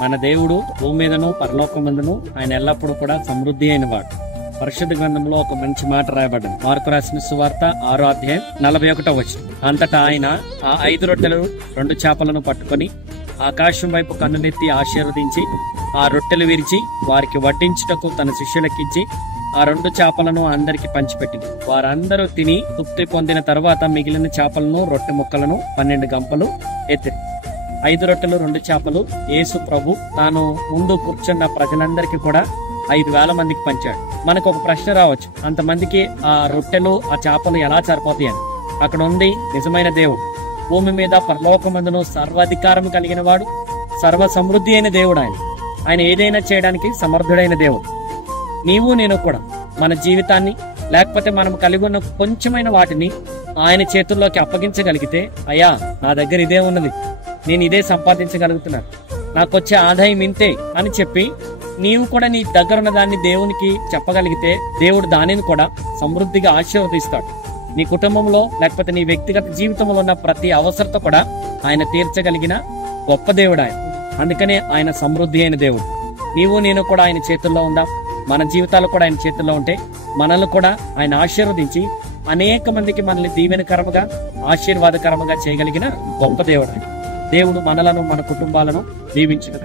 మన దేవుడు భూమి మీదను పరలోకమందును ఆయన ఎల్లప్పుడూ కూడా సమృద్ధి అయిన వాడు. పరిశుద్ధ గ్రంథంలో ఒక మంచి మాట రాయబడింది. మార్కు రాసిన సువార్త 6వ అధ్యాయం 41వ వచనం. అంతటా ఆయన ఆ 5 రొట్టెలు 2 చేపలను పట్టుకొని ఆకాశం వైపు కన్నులెత్తి ఆశీర్వదించి ఆ రొట్టెలు విరిచి వారికి వడ్డించుటకు తన శిష్యులకిచ్చి ఆ 2 చేపలను అందరికి పంచిపెట్టింది. వారందరూ తిని తృప్తి పొందిన తరువాత మిగిలిన చేపలను రొట్టె ముక్కలను 12 గంపలు ఎత్తిరి. 5 రొట్టెలు 2 చేపలు యేసు ప్రభు తాను ముందు కూర్చున్న ప్రజలందరికీ కూడా 5,000 మందికి పంచాడు. మనకు ఒక ప్రశ్న రావచ్చు, అంతమందికి ఆ రొట్టెలు ఆ చేపలు ఎలా సరిపోతాయి అని. అక్కడ ఉంది నిజమైన దేవుడు, భూమి మీద పరలోకమందును సర్వాధికారం కలిగిన వాడు, సర్వ సమృద్ధి అయిన దేవుడు. ఆయన ఏదైనా చేయడానికి సమర్థుడైన దేవుడు. నీవు నేను కూడా మన జీవితాన్ని లేకపోతే మనం కలిగి ఉన్న కొంచెమైన వాటిని ఆయన చేతుల్లోకి అప్పగించగలిగితే, అయ్యా నా దగ్గర ఇదే ఉన్నది, నేను ఇదే సంపాదించగలుగుతున్నాను, నాకు వచ్చే ఆదాయం ఇంతే అని చెప్పి నీవు కూడా నీ దగ్గర ఉన్న దాన్ని దేవునికి చెప్పగలిగితే దేవుడు దానిని కూడా సమృద్ధిగా ఆశీర్వదిస్తాడు. నీ కుటుంబంలో లేకపోతే నీ వ్యక్తిగత జీవితంలో ఉన్న ప్రతి అవసరత కూడా ఆయన తీర్చగలిగిన గొప్ప దేవుడు ఆయన. అందుకనే ఆయన సమృద్ధి అయిన దేవుడు. నీవు నేను కూడా ఆయన చేతుల్లో ఉందాం. మన జీవితాలు కూడా ఆయన చేతుల్లో ఉంటే మనల్ని కూడా ఆయన ఆశీర్వదించి అనేక మందికి మనల్ని దీవెనకరముగా ఆశీర్వాదకరముగా చేయగలిగిన గొప్ప దేవుడు ఆయన. దేవుడు మనలను మన కుటుంబాలను దీవించును.